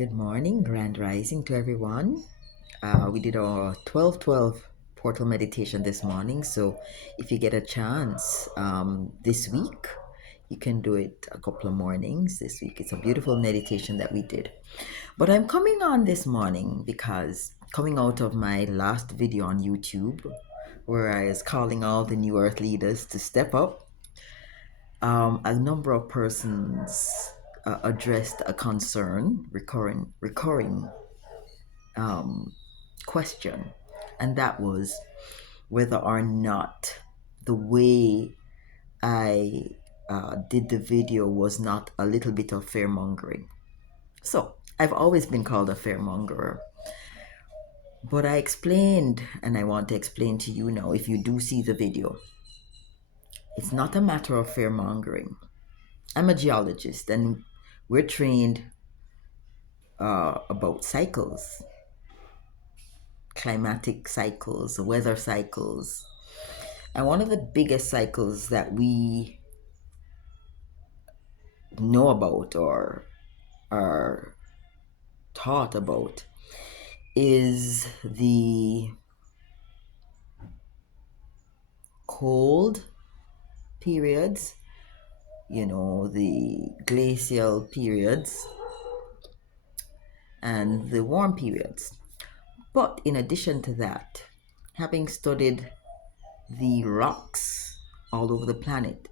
Good morning, grand rising to everyone. We did our 12-12 portal meditation this morning. So if you get a chance this week, you can do it a couple of mornings this week. It's a beautiful meditation that we did. But I'm coming on this morning because coming out of my last video on YouTube, where I was calling all the New Earth leaders to step up, a number of persons addressed a concern, recurring question, and that was whether or not the way I did the video was not a little bit of fear mongering. So I've always been called a fear mongerer, but I explained, and I want to explain to you now, if you do see the video, it's not a matter of fear mongering. I'm a geologist, and we're trained about cycles, climatic cycles, weather cycles. And one of the biggest cycles that we know about or are taught about is the cold periods, the glacial periods, and the warm periods. But in addition to that, having studied the rocks all over the planet,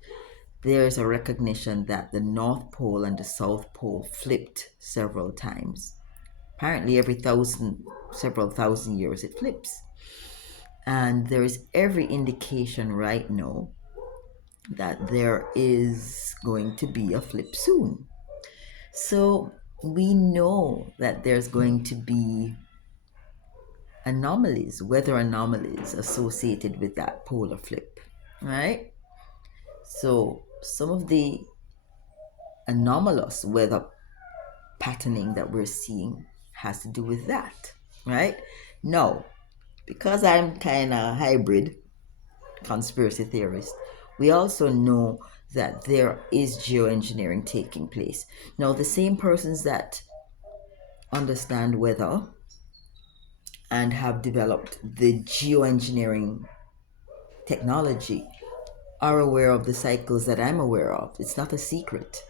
there's a recognition that the North Pole and the South Pole flipped several times. Apparently, several thousand years, it flips. And there is every indication right now that there is going to be a flip soon. So we know that there's going to be anomalies, weather anomalies associated with that polar flip, right? So some of the anomalous weather patterning that we're seeing has to do with that, right? Now, because I'm kind of hybrid conspiracy theorist, we also know that there is geoengineering taking place. Now, the same persons that understand weather and have developed the geoengineering technology are aware of the cycles that I'm aware of. It's not a secret.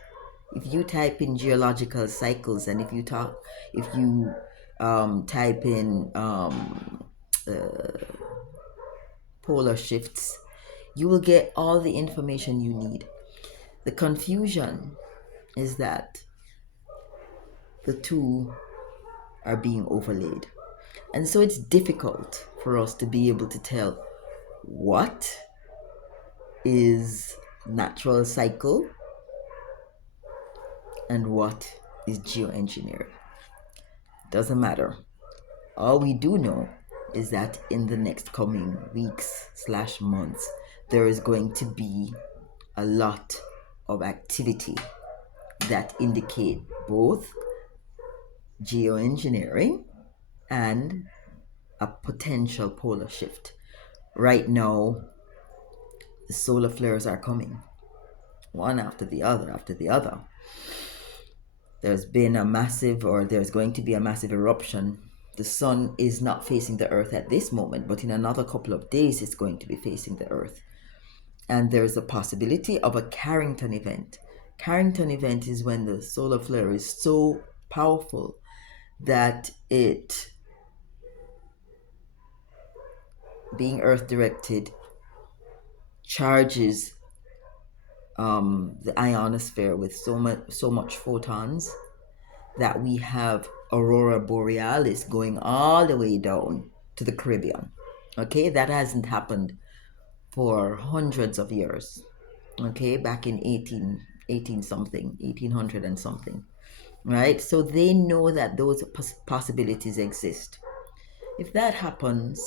If you type in geological cycles, and if you type in polar shifts, you will get all the information you need. The confusion is that the two are being overlaid. And so it's difficult for us to be able to tell what is natural cycle and what is geoengineering. Doesn't matter. All we do know is that in the next coming weeks/months, there is going to be a lot of activity that indicate both geoengineering and a potential polar shift. Right now, the solar flares are coming, one after the other after the other. There's going to be a massive eruption. The sun is not facing the earth at this moment, but in another couple of days, it's going to be facing the earth. And there's a possibility of a Carrington event. Carrington event is when the solar flare is so powerful that it, being earth directed, charges the ionosphere with so much photons that we have aurora borealis going all the way down to the Caribbean. Okay, that hasn't happened for hundreds of years. Okay, back in 1800 and something, right? So they know that those possibilities exist. If that happens,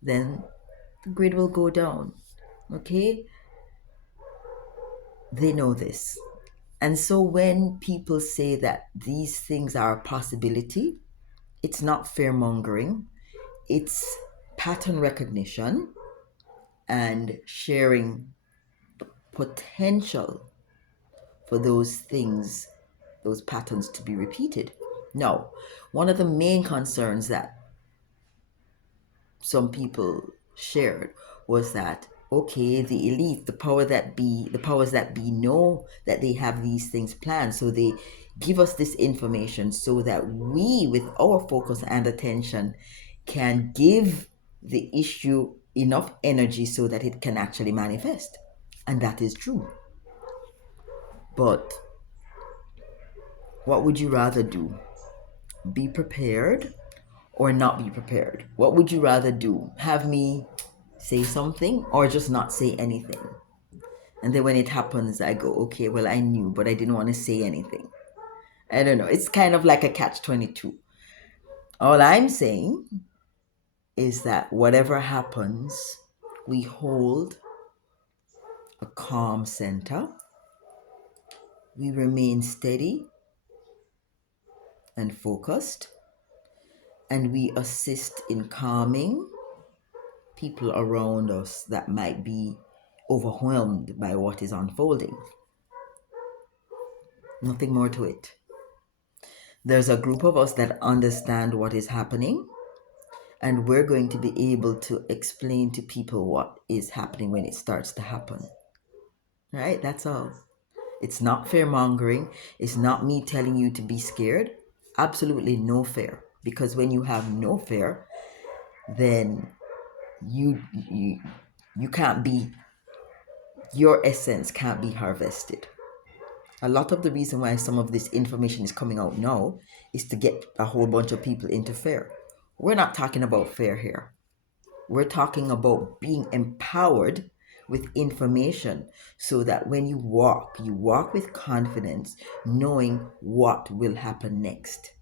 then the grid will go down. Okay, they know this. And so when people say that these things are a possibility, it's not fear mongering, it's pattern recognition and sharing the potential for those things, those patterns to be repeated. No. One of the main concerns that some people shared was that, okay, the elite, the powers that be know that they have these things planned, so they give us this information so that we, with our focus and attention, can give the issue enough energy so that it can actually manifest. And that is true. But what would you rather do? Be prepared or not be prepared? What would you rather do? Have me say something or just not say anything? And then when it happens, I go, okay, well, I knew, but I didn't want to say anything. I don't know. It's kind of like a catch 22. All I'm saying is that whatever happens, we hold a calm center, we remain steady and focused, and we assist in calming people around us that might be overwhelmed by what is unfolding. Nothing more to it. There's a group of us that understand what is happening, and we're going to be able to explain to people what is happening when it starts to happen. Right? That's all. It's not fear mongering. It's not me telling you to be scared. Absolutely no fear. Because when you have no fear, then you you you can't be, your essence can't be harvested. A lot of the reason why some of this information is coming out now is to get a whole bunch of people into fear. We're not talking about fear here. We're talking about being empowered with information so that when you walk with confidence, knowing what will happen next.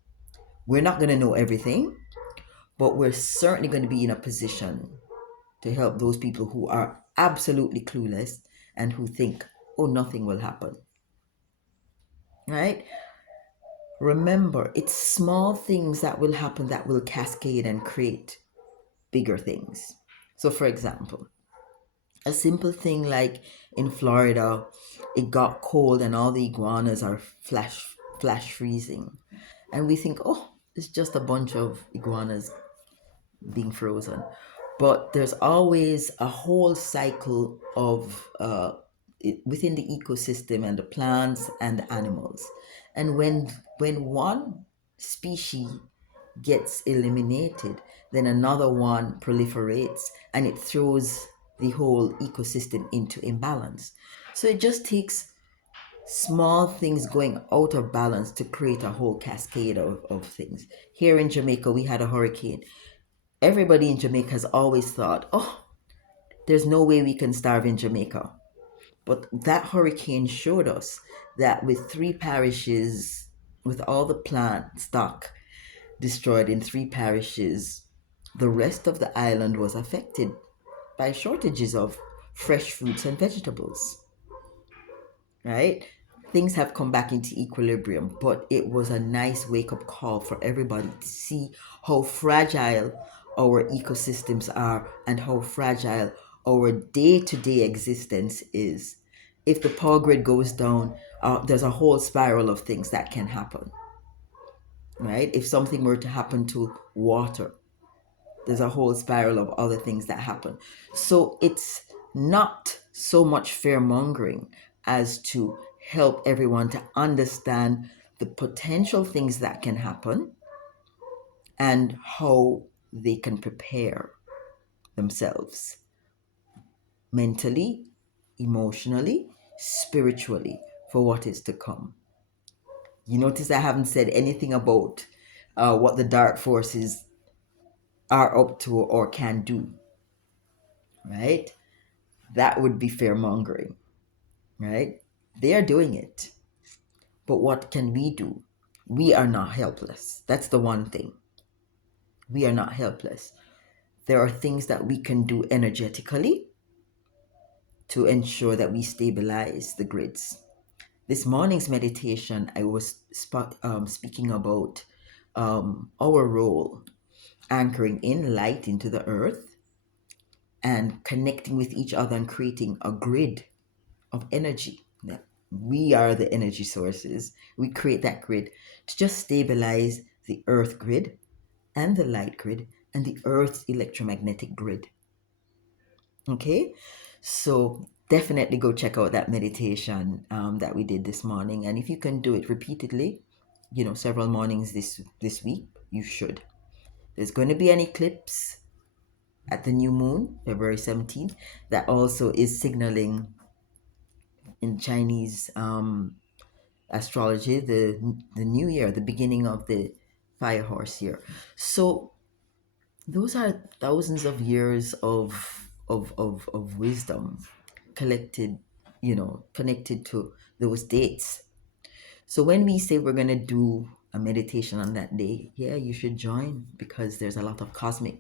We're not going to know everything, but we're certainly going to be in a position to help those people who are absolutely clueless and who think, oh, nothing will happen. Right? Remember, it's small things that will happen that will cascade and create bigger things. So, for example, a simple thing like in Florida, it got cold and all the iguanas are flash freezing. And we think, oh, it's just a bunch of iguanas being frozen. But there's always a whole cycle of within the ecosystem and the plants and the animals. And when one species gets eliminated, then another one proliferates and it throws the whole ecosystem into imbalance. So it just takes small things going out of balance to create a whole cascade of things. Here in Jamaica, we had a hurricane. Everybody in Jamaica has always thought, oh, there's no way we can starve in Jamaica. But that hurricane showed us that with three parishes, with all the plant stock destroyed in three parishes, the rest of the island was affected by shortages of fresh fruits and vegetables. Right? Things have come back into equilibrium, but it was a nice wake up call for everybody to see how fragile our ecosystems are and how fragile our day to day existence is. If the power grid goes down, there's a whole spiral of things that can happen. Right? If something were to happen to water, there's a whole spiral of other things that happen. So it's not so much fear mongering as to help everyone to understand the potential things that can happen and how they can prepare themselves mentally, emotionally, spiritually for what is to come. You notice I haven't said anything about what the dark forces are up to or can do, right? That would be fear mongering, right? They are doing it. But what can we do? We are not helpless. That's the one thing. We are not helpless. There are things that we can do energetically to ensure that we stabilize the grids. This morning's meditation, I was speaking about our role anchoring in light into the earth and connecting with each other and creating a grid of energy. We are the energy sources. We create that grid to just stabilize the earth grid and the light grid and the earth's electromagnetic grid. Okay, so definitely go check out that meditation that we did this morning, and if you can do it repeatedly, several mornings this week, you should. There's going to be an eclipse at the new moon, February 17th, that also is signaling in Chinese astrology the new year, the beginning of the fire horse year. So those are thousands of years of wisdom collected, connected to those dates. So when we say we're going to do a meditation on that day, yeah, you should join, because there's a lot of cosmic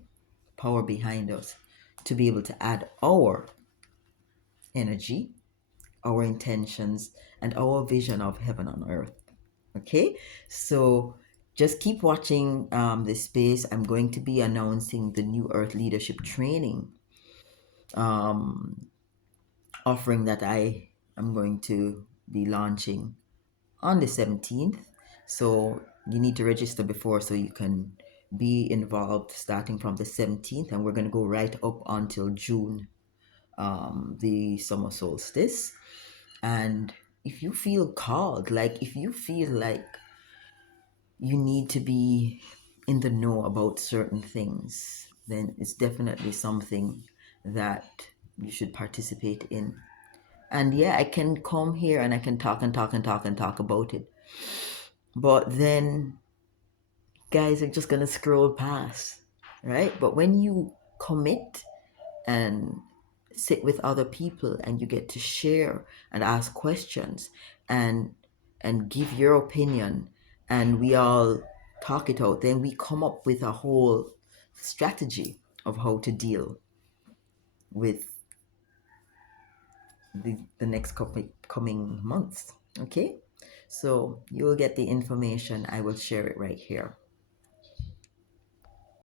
power behind us to be able to add our energy, our intentions, and our vision of heaven on earth. Okay, so just keep watching this space. I'm going to be announcing the New Earth Leadership Training um, offering that I am going to be launching on the 17th. So you need to register before so you can be involved starting from the 17th, and we're going to go right up until June, the summer solstice. And if you feel called, like if you feel like you need to be in the know about certain things, then it's definitely something that you should participate in. And yeah, I can come here and I can talk and talk and talk and talk about it. But then guys are just gonna scroll past, right? But when you commit and sit with other people and you get to share and ask questions and give your opinion, and we all talk it out, then we come up with a whole strategy of how to deal with the next coming months. Okay, so you will get the information. I will share it right here.